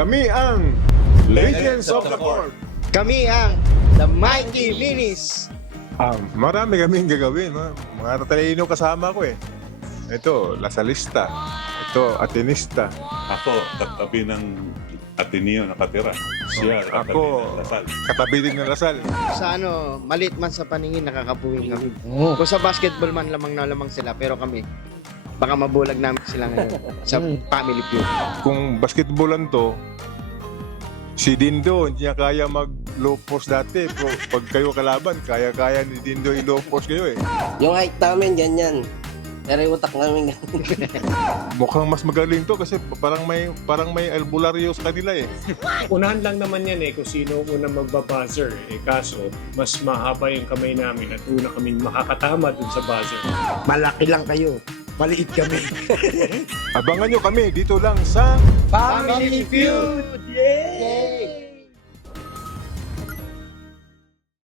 Kami ang Legends of the Court. Kami ang The Mighty Minis. Marami kaming gagawin. Mga tatalino kasama ko eh. Ito, Lasalista. Ito, Atenista. Ako, katabi ng Ateneo nakatira. Siya, katabi Ako, ng Lasal. katabi din ng Lasal. Sa maliit man sa paningin, nakakapuwing kami. Kung sa basketball man, lamang na lamang sila. Pero kami, baka mabulag namin sila ngayon sa family feud. Kung basketballan to, si Dindo, hindi niya kaya mag-low post dati. Pero pag kayo kalaban, kaya-kaya ni Dindo i-low post kayo eh. Yung height namin, ganyan. Pero yung utak namin, Mukhang mas magaling to kasi parang may albularyo sa kanila eh. Unahan lang naman yan kung sino una magbabuzzer. Kaso, mas mahaba yung kamay namin at una kaming makakatama dun sa buzzer. Malaki lang kayo. Maliit kami. Abangan nyo kami dito lang sa Family feud! Yay!